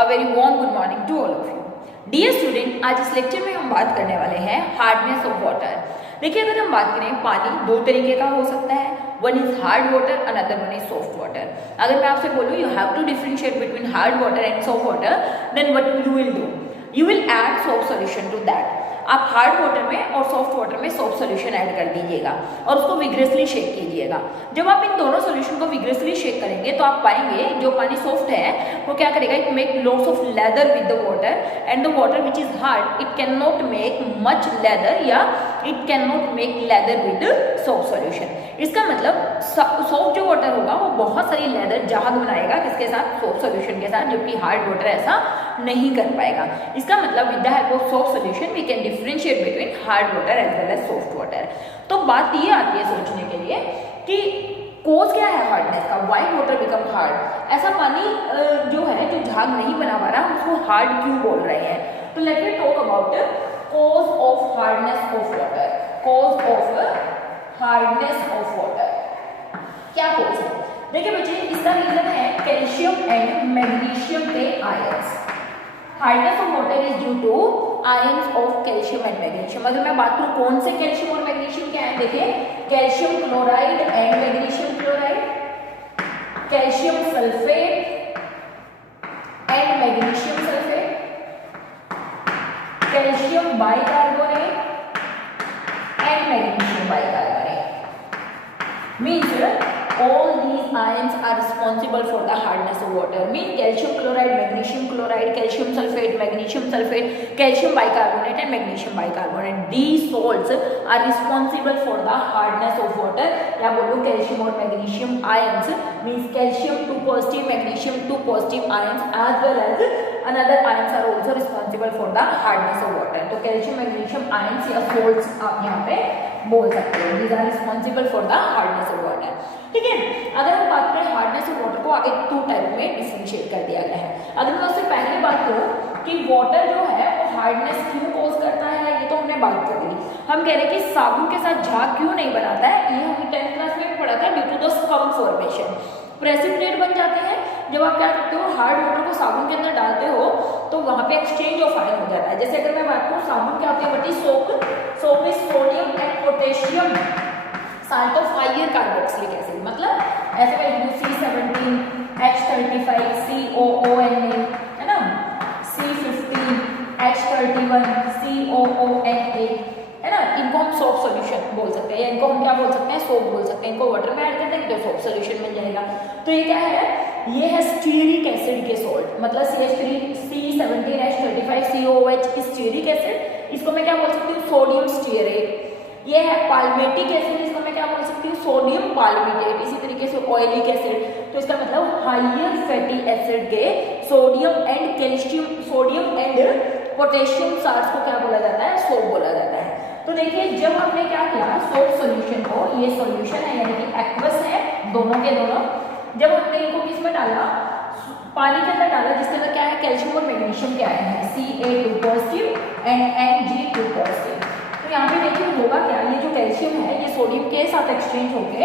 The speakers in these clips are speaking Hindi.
A very warm good morning to all of you. Dear student, आज इस लेक्चर में हम बात करने वाले हैं हार्डनेस ऑफ वाटर। देखिए, अगर हम बात करें, पानी दो तरीके का हो सकता है, one is hard water, another one is soft water. अगर मैं आपसे बोलूँ you have to differentiate between hard water and soft water, then what you will do, you will add soft solution to that. आप हार्ड वाटर में और सॉफ्ट वाटर में सॉफ्ट सॉल्यूशन ऐड कर दीजिएगा और उसको विग्रेसली शेक कीजिएगा। जब आप इन दोनों सॉल्यूशन को विग्रेसली शेक करेंगे तो आप पाएंगे जो पानी सॉफ्ट है वो क्या करेगा, it make lots of lather with the water and the water which is hard it can not make much lather या it can not make lather with soft solution. इसका मतलब सॉफ्ट जो वाटर होगा वो बहुत सारी लेदर जहाज बनाएगा किसके साथ, सॉफ्ट सॉल्यूशन के साथ, जबकि हार्ड वाटर ऐसा नहीं कर पाएगा। इसका मतलब with the help of soft solution we can differentiate between hard water as well as soft water. तो बात ये आती है सोचने के लिए कि कोज क्या है हार्डनेस का, व्हाई वाटर बिकम हार्ड। ऐसा पानी जो है जो झाग नहीं बना पा रहा, हम उसको हार्ड क्यों बोल रहे हैं। तो let me talk about cause of hardness of water. Cause of hardness of water क्या कोज है? देखिए बच्चे, इसका रीजन है कैल्शियम एंड मैग्नीशियम के ions. Hardness of water is due to ions of calcium and magnesium. अगर मैं बात करूं कौन से कैल्शियम और मैग्नीशियम क्या है, देखिए calcium chloride and magnesium chloride, calcium sulphate and magnesium sulphate, calcium bicarbonate and magnesium bicarbonate. Means all these ions are responsible for the hardness of water. Mean calcium chloride, magnesium chloride, calcium sulfate, magnesium sulfate, calcium bicarbonate and magnesium bicarbonate. These salts are responsible for the hardness of water. या बोलो calcium और magnesium ions means calcium 2 positive, magnesium 2 positive ions as well as another ions are also responsible for the hardness of water. तो calcium, magnesium ions या salts आप यहाँ पे बोल सकते हो। These are responsible for the hardness of water. ठीक है, अगर हम बात करें हार्डनेस ऑफ वाटर को आगे 2 टाइप में डिफरेंशिएट कर दिया गया है। अगर मैं उससे पहले बात करूं कि वाटर जो है वो हार्डनेस क्यों कॉज करता है, ये तो हमने बात कर ली। हम कह रहे हैं कि साबुन के साथ झाग क्यों नहीं बनाता है, ये हमने 10th क्लास में पढ़ा था, due to the scum formation. Precipitate बन जाते हैं जब आप क्या करते हो, हार्ड वाटर को साबुन के अंदर डालते हो तो वहां पे एक्सचेंज ऑफ आयन हो जाता है। जैसे अगर मैं बात करूँ साबुन क्या होती है बटी, सोप में sodium and potassium salt of higher carboxylic acid, मतलब ऐसे में C17 H35 COONA है ना, C15 H31 COONA है ना, इनको हम सोप सॉल्यूशन बोल सकते हैं या इनको हम क्या बोल सकते हैं, सोप बोल सकते हैं। इनको वाटर में ऐड कर देंगे तो सोप सॉल्यूशन मिल जाएगा। तो ये क्या है, ये है स्टीयरिक एसिड के सॉल्ट, मतलब C17 H35 COOH stearic acid, इसको मैं क्या बोल सकती हूँ, सोडियम स्टीयरेट। ये है पाल्मेटिक एसिड, इसको मैं क्या बोल सकती हूँ, सोडियम पाल्मिटेट। इसी तरीके से ऑयलिक एसिड, तो इसका मतलब हायर फैटी एसिड के sodium and calcium, sodium and potassium salts को क्या बोला जाता है, सोप बोला जाता है। तो देखिए जब हमने क्या किया, सोप सॉल्यूशन को, ये सॉल्यूशन है यानी कि एक्वस है दोनों के दोनों, जब हमने इनको किस में डाला, पानी के अंदर डाला जिसके अंदर क्या है, कैल्शियम और मैग्नीशियम क्या है, Ca2 positive and Mg2 positive. तो यहाँ पे देखिए होगा क्या, ये जो कैल्शियम है ये सोडियम के साथ एक्सचेंज होके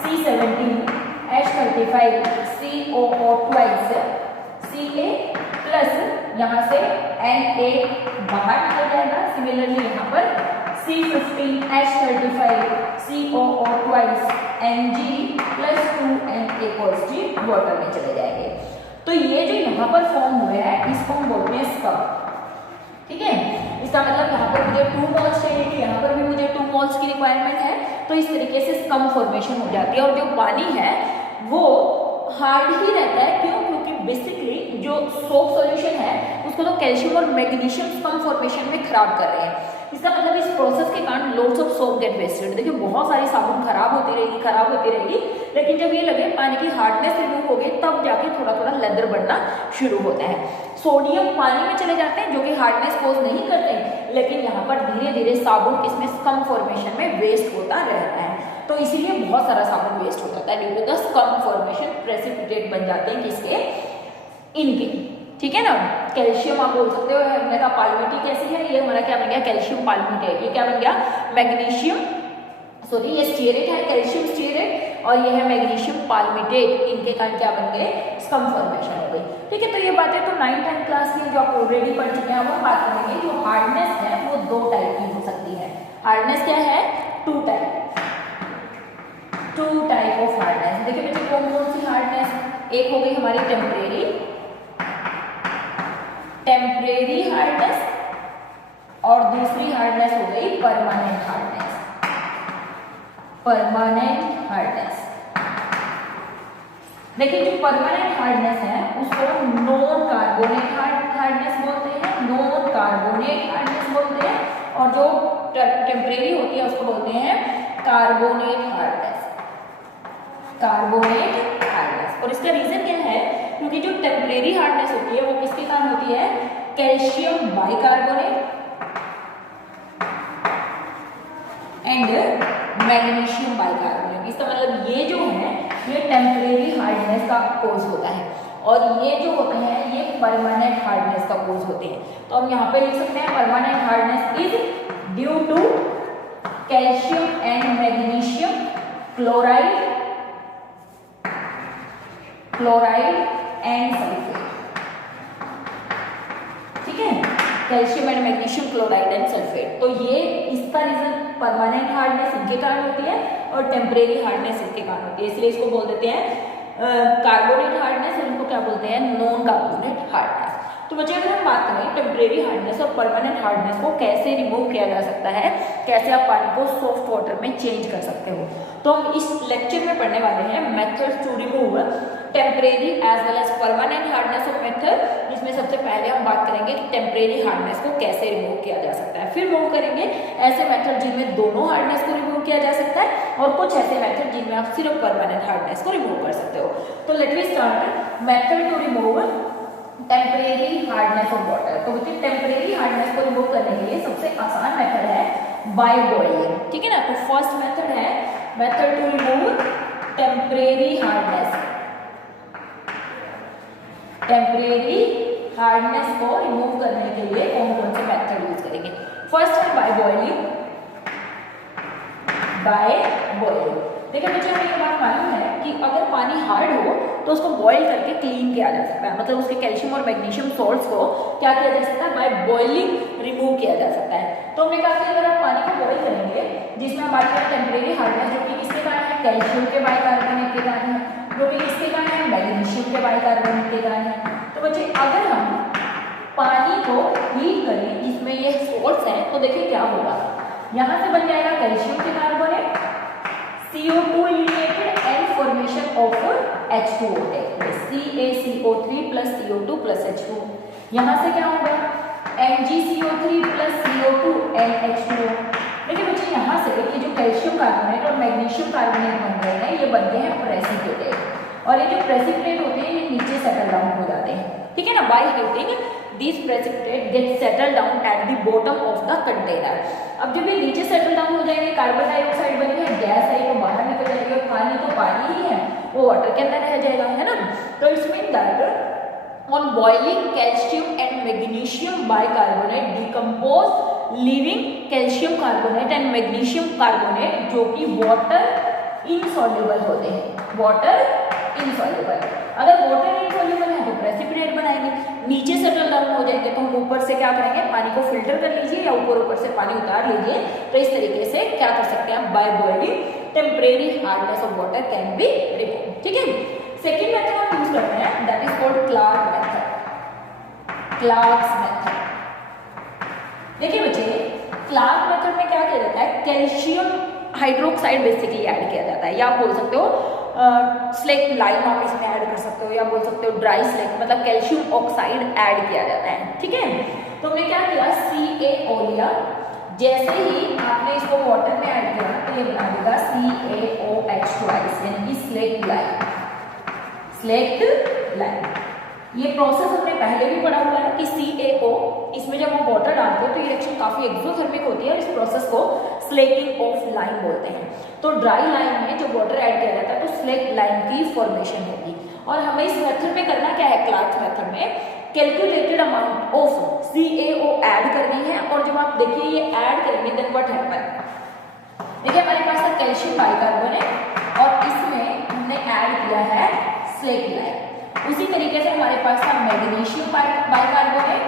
C17 H35 COO2 Ca plus यहाँ से Na बाहर निकल जाएगा। सिमिलरली यहाँ पर C15 H35 COO2 Mg plus 2Na positive water में चले जाएंगे। तो ये जो यहाँ पर फॉर्म हुआ है इसको हम बोलते हैं स्कम। ठीक है, इसका मतलब यहाँ पर मुझे 2 मोल्स चाहिए कि यहाँ पर भी मुझे 2 मोल्स की रिक्वायरमेंट है, तो इस तरीके से स्कम फॉर्मेशन हो जाती है। और जो पानी है वो हार्ड ही रहता है, क्यों, क्योंकि बेसिकली जो सोप सॉल्यूशन है उसको तो कैल्शियम और मैग्नीशियम स्कम फॉर्मेशन में खराब कर रहे हैं। इसका मतलब इस प्रोसेस के कारण lots of soap get wasted. देखिए बहुत सारी साबुन खराब होती रहेगी, लेकिन जब ये लगे पानी की हार्डनेस रिमूव हो गई तब जाके थोड़ा थोड़ा लेदर बनना शुरू होता है। सोडियम पानी में चले जाते हैं जो कि हार्डनेस कोज नहीं करते, लेकिन यहाँ पर धीरे धीरे साबुन इसमें स्कम फॉर्मेशन में वेस्ट होता रहता है। तो इसीलिए बहुत सारा साबुन वेस्ट हो जाता है due to the scum formation, precipitate बन जाते हैं किसके, इनके। ठीक है ना, कैल्शियम आप बोल सकते हो, हमने कहा पाल्मेटिक एसिड है, ये हमारा क्या बन गया, कैल्शियम पाल्मिटेट। ये क्या बन गया, मैग्नीशियम, सॉरी ये स्टीयरेट है, कैल्शियम स्टीयरेट और ये है मैग्नीशियम पाल्मिटेट, इनके कारण क्या बन गए, स्कम फॉर्मेशन हो गई। ठीक है, तो ये बातें तो 9th 10th क्लास में जो आप ऑलरेडी पढ़ चुके हैं, वो बात करेंगे। जो हार्डनेस है वो 2 टाइप की हो सकती है। हार्डनेस क्या है, 2 टाइप ऑफ हार्डनेस। देखिए बच्चे कौन कौन सी हार्डनेस, एक हो गई हमारी टेम्परेरी हार्डनेस, और दूसरी हार्डनेस हो गई परमानेंट हार्डनेस। देखिए जो परमानेंट हार्डनेस है उसको नॉन कार्बोनेट हार्डनेस बोलते हैं, और जो टेम्परेरी होती है उसको बोलते हैं कार्बोनेट हार्डनेस। और इसका रीजन क्या है, क्योंकि जो टेम्परेरी हार्डनेस होती है वो किसके कारण होती है, calcium bicarbonate and magnesium bicarbonate. इसका मतलब ये जो है ये टेम्परेरी हार्डनेस का कोज होता है, और ये जो होते हैं ये परमानेंट हार्डनेस का कोज होते हैं। तो हम यहाँ पे लिख सकते हैं permanent hardness is due to calcium and magnesium chloride and sulphate. ठीक है, calcium and magnesium chloride and sulphate. तो ये इसका रीजन परमानेंट हार्डनेस इनके कारण होती है और टेम्परेरी हार्डनेस इसके कारण होती है, इसलिए इसको बोल देते हैं कार्बोनेट हार्डनेस, और इनको क्या बोलते हैं, नॉन कार्बोनेट हार्डनेस। तो बच्चे अगर हम बात करें टेम्परेरी हार्डनेस और परमानेंट हार्डनेस को कैसे रिमूव किया जा सकता है, कैसे आप पानी को सॉफ्ट वाटर में चेंज कर सकते हो, तो हम इस लेक्चर में पढ़ने वाले हैं methods to remove temporary as well as permanent hardness of method, जिसमें सबसे पहले हम बात करेंगे कि टेम्परेरी हार्डनेस को कैसे रिमूव किया जा सकता है। फिर मूव करेंगे ऐसे मेथड जिनमें दोनों हार्डनेस को रिमूव किया जा सकता है, और कुछ ऐसे मेथड जिनमें आप सिर्फ परमानेंट हार्डनेस को रिमूव कर सकते हो। तो let we start method to remove temporary hardness of water. तो देखिए टेम्परेरी हार्डनेस को रिमूव करने के लिए सबसे आसान मेथड है बाय बॉइलिंग। ठीक है ना, तो फर्स्ट मेथड है method to remove temporary hardness को रिमूव करने के लिए कौन कौन से मेथड यूज करेंगे। फर्स्ट है बाय बॉइलिंग। देखिए बच्चे हमें ये बात मालूम है कि अगर पानी हार्ड हो तो उसको बॉईल करके क्लीन किया जा सकता है, मतलब उसके कैल्शियम और मैग्नीशियम सॉल्ट्स को क्या किया जा सकता है, बाय बॉइलिंग रिमूव किया जा सकता है। तो हमने कहा कि अगर आप पानी को बॉईल करेंगे, जिसमें हम बात करें टेम्परेरी हार्डनेस, जो कि किसके कारण है, कैल्शियम के बाइकार्बोनेट के कारण है, जो कि किसके कारण है, मैग्नीशियम के बाइकार्बोनेट के कारण है। तो बच्चे अगर हम पानी को हीट करें जिसमें ये सॉल्ट्स हैं, तो देखिए क्या होगा, यहाँ से बन जाएगा कैल्शियम के carbonate, CO2 eliminated and formation of H2O CaCO3 plus CO2 plus H2O। यहाँ से क्या होगा, MgCO3 plus CO2 and H2O। देखिए बच्चे यहाँ से ये जो कैल्शियम कार्बोनेट और मैग्नीशियम कार्बोनेट बन रहे हैं, ये बनते हैं प्रेसिपिटेट, और ये जो प्रेसिपिटेट होते हैं ये नीचे सेटल डाउन हो जाते हैं। ठीक है ना, by heating this precipitate get settle down at the bottom of the container. अब जब ये नीचे सेटल डाउन हो जाएंगे, कार्बन डाइऑक्साइड बनी है, गैस है तो बाहर निकल जाएगी, और पानी तो पानी ही है, वो वाटर के अंदर रह जाएगा, है ना। तो it's mean that on boiling calcium and magnesium bicarbonate decompose living calcium carbonate and magnesium carbonate, जो कि वाटर इनसॉल्युबल होते हैं, वाटर इनसॉल्युबल। अगर वाटर इनसॉल्युबल है तो प्रेसिपिटेट बनाएंगे, नीचे सेटल डाउन हो जाएंगे तो हम ऊपर से क्या करेंगे, पानी को फिल्टर कर लीजिए या ऊपर से पानी उतार लीजिए। तो इस तरीके से क्या कर सकते हैं, by boiling temporary hardness of water can be remove. ठीक है, सेकेंड मेथड हम यूज करते हैं, that is called Clark method. देखिए बच्चे क्लार्क मेथड में क्या किया जाता है, कैल्शियम हाइड्रोक्साइड बेसिकली ऐड किया जाता है, या आप बोल सकते हो स्लेक लाइम आप इसमें ऐड कर सकते हो, या बोल सकते हो ड्राई स्लेक, मतलब कैल्शियम ऑक्साइड ऐड किया जाता है। ठीक है, तो हमने क्या किया, CaO लिया, जैसे ही आपने इसको वाटर में ऐड किया तो ये बना देगा CaOH2 यानी कि स्लेक्ट लाइम। ये प्रोसेस हमने पहले भी पढ़ा हुआ है कि CaO, इसमें जब हम वाटर डालते हैं तो ये रिएक्शन काफी एक्सोथर्मिक होती है, और इस प्रोसेस को स्लेकिंग ऑफ लाइम बोलते हैं। तो ड्राई लाइम में जब वाटर ऐड किया जाता है तो स्लेक लाइम की फॉर्मेशन होगी, और हमें इस मेथड में करना क्या है, क्लार्क मेथड में calculated amount of CaO add करनी है, और जब आप देखिए ये ऐड करेंगे देन व्हाट हैपन, देखिए हमारे पास है कैल्शियम बाइकार्बोनेट, और इसमें ऐड किया है स्लेट। उसी तरीके से हमारे पास था मैग्नीशियम बाइकार्बोनेट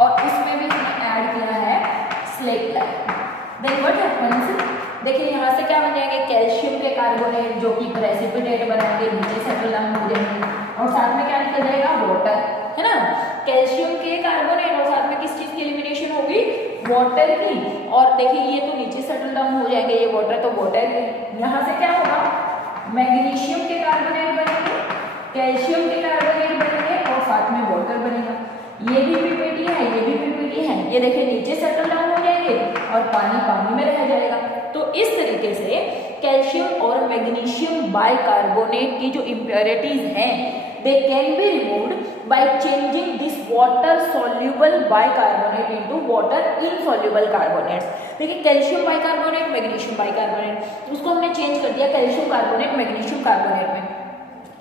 और उसमें भी हमने ऐड किया है स्लेट। देन व्हाट हैपेंस, देखिए यहाँ से क्या बन जाएंगे कैल्शियम के कार्बोनेट जो कि प्रेसिपिटेट बनाएंगे, नीचे सेटल डाउन हो जाएंगे और साथ में क्या निकल जाएगा वाटर, है ना। कैल्शियम के कार्बोनेट और साथ में किस चीज की एलिमिनेशन होगी, वाटर की। और देखिए ये तो नीचे सेटल डाउन हो जाएंगे, ये वाटर तो वाटर के। यहाँ से क्या होगा, मैग्नीशियम के कार्बोनेट बनेंगे, कैल्शियम के कार्बोनेट बनेंगे और साथ में वाटर बनेगा। ये भी पीपीटी है, ये भी पीपीटी है, ये देखिए नीचे सेटल डाउन हो जाएंगे और पानी पानी में रह जाएगा। तो इस तरीके से कैल्शियम और मैग्नीशियम बाइकार्बोनेट की जो इम्प्योरिटीज हैं they can be removed by changing this water soluble bicarbonate into water insoluble carbonates. देखिए कैल्शियम बाइकार्बोनेट, मैग्नीशियम बाइकार्बोनेट, उसको हमने चेंज कर दिया कैल्शियम कार्बोनेट मैग्नीशियम कार्बोनेट में।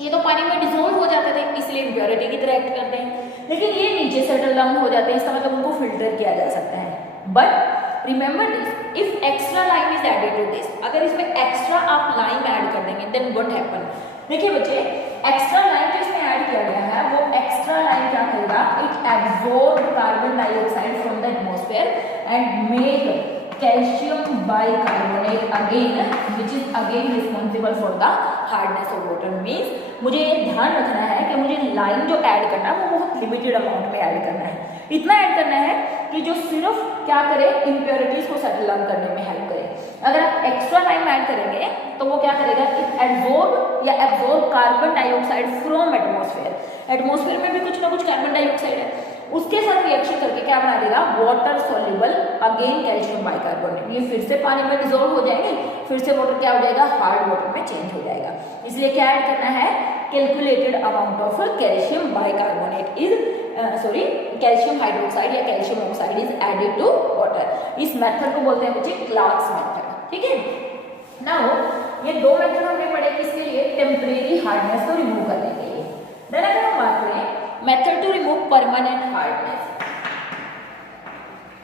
ये तो पानी में डिसॉल्व हो जाते थे इसलिए इम्प्योरिटी की तरह एक्ट करते हैं, लेकिन ये नीचे सेटल डाउन हो जाते हैं, इसका मतलब उनको फिल्टर किया जा सकता है। But remember this, if extra lime is added to this, अगर इसमें एक्स्ट्रा आप लाइम ऐड कर देंगे देन व्हाट हैपन। देखिए बच्चे एक्स्ट्रा लाइम जो इसमें ऐड किया गया है वो एक्स्ट्रा लाइम क्या करेगा, it absorb carbon dioxide from the atmosphere and make calcium bicarbonate again which is again responsible for the hardness of water. Means मुझे ध्यान रखना है कि मुझे लाइम जो ऐड करना है वो बहुत लिमिटेड अमाउंट में ऐड करना है, इतना ऐड करना है कि जो सिर्फ क्या करे इम्प्योरिटीज को सेटल डाउन करने में हेल्प करे। अगर आप एक्स्ट्रा लाइम ऐड करेंगे तो वो क्या करेगा, it absorb carbon dioxide from atmosphere. Atmosphere में भी कुछ ना कुछ कार्बन डाइऑक्साइड है, उसके साथ रिएक्शन करके क्या बना देगा, water soluble again calcium bicarbonate. ये फिर से पानी में डिसॉल्व हो जाएंगे, फिर से वाटर क्या हो जाएगा, हार्ड वाटर में चेंज हो जाएगा। इसलिए क्या ऐड करना है, calculated amount of calcium bicarbonate is calcium hydroxide या calcium oxide is added to water. इस मेथड को बोलते हैं बच्चे क्लार्क्स मेथड, ठीक है। नाउ ये दो मेथड हमने पढ़े किसके लिए, टेम्परेरी हार्डनेस को रिमूव करने के लिए। देन अगर हम बात करें method to remove permanent hardness,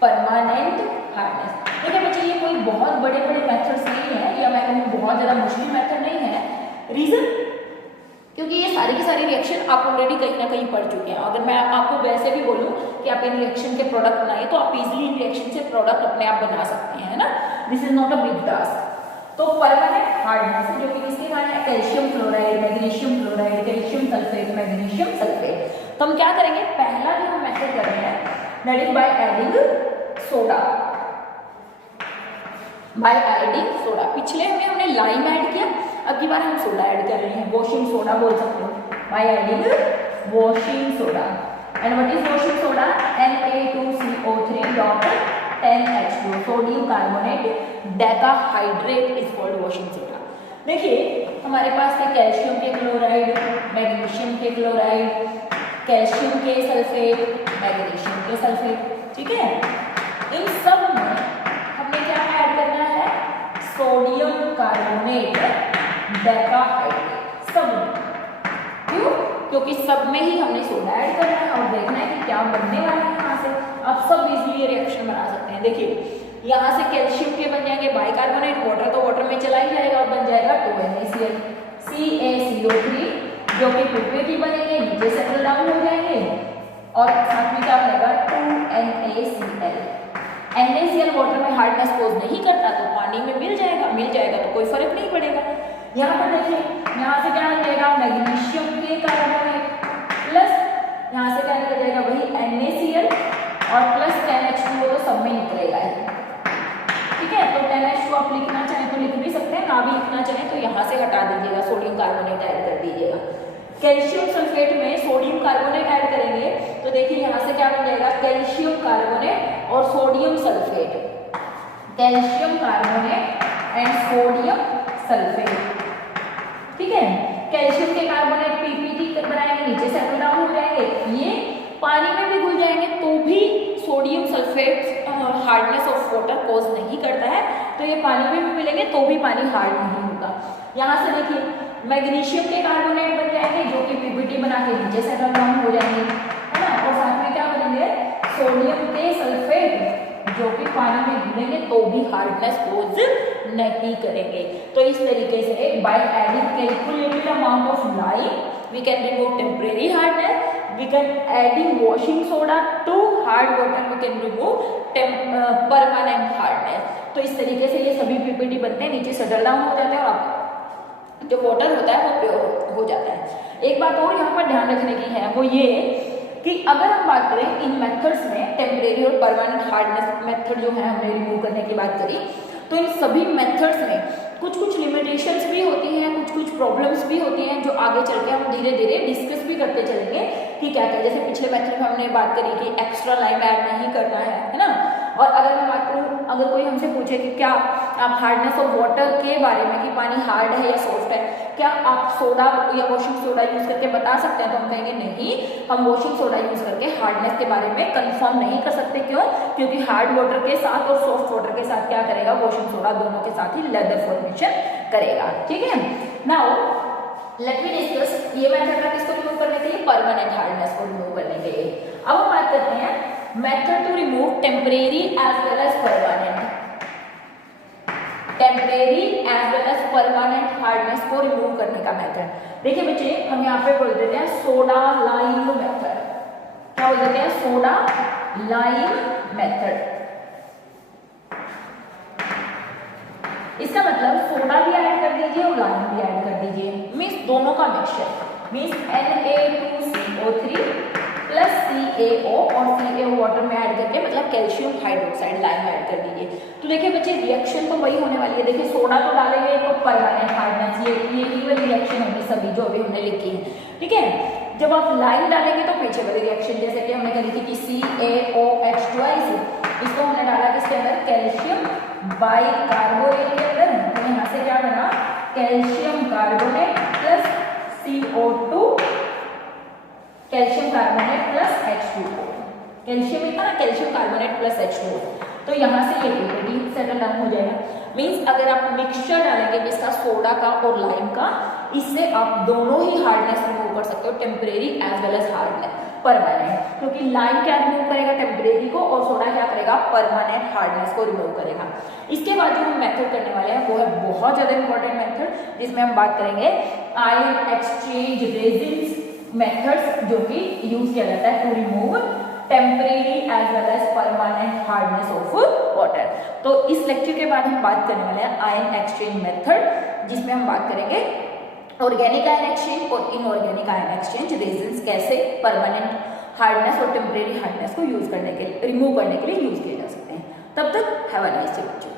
permanent hardness, देखिए बच्चे ये कोई बहुत बड़े बड़े मेथड्स नहीं है या मैं कहूँ बहुत ज्यादा मुश्किल मेथड नहीं है। रीजन क्योंकि ये सारी की सारी रिएक्शन आप ऑलरेडी कहीं ना कहीं पढ़ चुके हैं। अगर मैं आपको वैसे भी बोलूं कि आप इन रिएक्शन के प्रोडक्ट बनाइए तो आप इजीली इन रिएक्शन से प्रोडक्ट अपने आप बना सकते हैं, है ना। This is not a big task. तो परमानेंट हार्डनेस जो कि किसके कारण है, calcium chloride, magnesium chloride, calcium sulphate, magnesium sulphate. तो हम क्या करेंगे, पहला जो हम मेथड कर रहे हैं that is by adding soda, by adding soda. पिछले में हमने लाइम ऐड किया, अब की बार हम सोडा ऐड कर रहे हैं, वॉशिंग सोडा बोल सकते हो, by adding washing soda. And what is washing soda, Na2CO3.10H2 sodium carbonate decahydrate is called washing soda. देखिए हमारे पास थे कैल्शियम के क्लोराइड, मैग्नीशियम के क्लोराइड, कैल्शियम के सल्फेट, मैग्नीशियम के सल्फेट, ठीक है। इन सब में हमने क्या ऐड करना है, सोडियम कार्बोनेट डेकाहाइड्रेट, सब में। क्यों, क्योंकि सब में ही हमने सोडा ऐड करना है और देखना है कि क्या बनने वाला है। यहाँ से आप सब इजीली ये रिएक्शन बना सकते हैं। देखिए यहाँ से कैल्शियम के बन जाएंगे बाइकार्बोनेट, वाटर तो वाटर में चला ही जाएगा और बन जाएगा 2NaCl, CaCO3 जो कि पीपीटी बनेंगे, नीचे सेटल डाउन हो जाएंगे और साथ में क्या बनेगा 2NaCl। NaCl वाटर में हार्डनेस कोज नहीं करता तो पानी में मिल जाएगा तो कोई फर्क नहीं पड़ेगा। यहाँ पर देखिए यहाँ से क्या निकल जाएगा, मैग्नीशियम के कार्बोनेट प्लस यहाँ से क्या निकल जाएगा, वही NaCl और प्लस 10H2O तो सब में निकलेगा, ठीक है। तो 10H2 आप लिखना चाहें तो लिख भी सकते हैं, ना भी लिखना चाहें तो यहाँ से हटा दीजिएगा, सोडियम कार्बोनेट ऐड कर दीजिएगा। कैल्शियम सल्फेट में सोडियम कार्बोनेट ऐड करेंगे तो देखिए यहाँ से क्या बन जाएगा, कैल्शियम कार्बोनेट और sodium sulphate, calcium carbonate and sodium sulphate, ठीक है। कैल्शियम के कार्बोनेट पीपीटी बनाएंगे, नीचे सेटल डाउन हो जाएंगे, ये पानी में भी घुल जाएंगे तो भी sodium sulphate hardness of water cause नहीं करता है, तो ये पानी में भी मिलेंगे तो भी पानी हार्ड नहीं होगा। यहाँ से देखिए मैग्नीशियम के कार्बोनेट बन जाएंगे जो कि पीपीटी बना के नीचे सेटल डाउन हो जाएंगे, है ना। और साथ में क्या बनेंगे, सोडियम के सल्फेट जो कि पानी में घुलेंगे तो भी हार्डनेस कोज नहीं करेंगे। तो इस तरीके से by adding calculated amount of lime we can remove temporary hardness, we can adding washing soda to hard water we can remove permanent hardness। तो इस तरीके से ये सभी पीपीटी बनते हैं, नीचे सेटल डाउन हो जाते हैं और आप जो वाटर होता है वो प्योर हो जाता है। एक बात और यहाँ पर ध्यान रखने की है, वो ये कि अगर हम बात करें इन मेथड्स में टेम्परेरी और परमानेंट हार्डनेस मेथड जो है हमने रिमूव करने की बात करी, तो इन सभी मेथड्स में कुछ कुछ लिमिटेशंस भी होती हैं, कुछ कुछ प्रॉब्लम्स भी होती हैं जो आगे चल के हम धीरे धीरे डिस्कस भी करते चलेंगे कि क्या क्या। जैसे पिछले मेथड में हमने बात करी कि एक्स्ट्रा लाइम ऐड नहीं करना है ना। और अगर मैं बात करूँ, अगर कोई हमसे पूछे कि क्या आप हार्डनेस ऑफ वाटर के बारे में कि पानी हार्ड है या सॉफ्ट है, क्या आप सोडा या वॉशिंग सोडा यूज करके बता सकते हैं, तो हम कहेंगे नहीं, हम वॉशिंग सोडा यूज करके हार्डनेस के बारे में कंफर्म नहीं कर सकते। क्यों? क्योंकि हार्ड वाटर के साथ और सॉफ्ट वाटर के साथ क्या करेगा, वॉशिंग सोडा दोनों के साथ ही लेदर फॉर्मेशन करेगा। ठीक है, नाउ लेट मी डिस्कस ये मेथड का किसको रिमूव करने के लिए, परमानेंट हार्डनेस को रिमूव करने के लिए। अब हम बात करते हैं method to remove temporary as well as permanent, temporary as well as permanent hardness को रिमूव करने का मेथड। देखिए बच्चे, हम यहाँ पे बोल देते हैं सोडा लाइम मेथड। क्या बोल देते हैं? Soda lime method. इसका मतलब सोडा भी ऐड कर दीजिए और लाइम भी ऐड कर दीजिए, मीन्स दोनों का mixture, means Na2CO3 plus CaO और CaO वाटर में ऐड करके मतलब कैल्शियम हाइड्रोक्साइड लाइम ऐड कर दीजिए। तो देखिए बच्चे, रिएक्शन तो वही होने वाली है। देखिए सोडा तो डालेंगे तो परमानेंट हार्डनेस, ये वाली रिएक्शन होगी सभी जो अभी हमने लिखी है। ठीक है, जब आप लाइम डालेंगे तो पीछे वाली रिएक्शन, जैसे कि हमने करी थी कि CaOH2 इसको हमने डाला किसके अंदर, कैल्शियम बाइकार्बोनेट के अंदर। तो यहाँ से क्या बना, calcium carbonate plus CO2, calcium carbonate plus H2O। Calcium इतना, कैल्शियम कार्बोनेट प्लस H2O। तो यहाँ से ये पीपीटी सेटल डाउन हो जाएगा। मीन्स अगर आप मिक्सचर डालेंगे जिसका सोडा का और लाइम का, इससे आप दोनों ही हार्डनेस रिमूव कर सकते हो, temporary as well as hardness permanent. क्योंकि लाइम क्या रिमूव करेगा, टेम्परेरी को, और सोडा क्या करेगा, परमानेंट हार्डनेस को रिमूव करेगा। इसके बाद जो हम मेथड करने वाले हैं वो है बहुत ज्यादा इंपॉर्टेंट मेथड, जिसमें हम बात करेंगे आयन एक्सचेंज रेजिन्स मेथड्स, जो कि यूज किया जाता है to remove temporary as well as permanent hardness of water. तो इस लेक्चर के बाद हम बात करने वाले हैं आयन एक्सचेंज मेथड, जिसमें हम बात करेंगे ऑर्गेनिक आयन एक्सचेंज और इनऑर्गेनिक आयन एक्सचेंज रेजिन्स कैसे परमानेंट हार्डनेस और टेम्परेरी हार्डनेस को यूज करने के लिए, रिमूव करने के लिए यूज किए जा सकते हैं। तब तक हैव अ नाइस डे।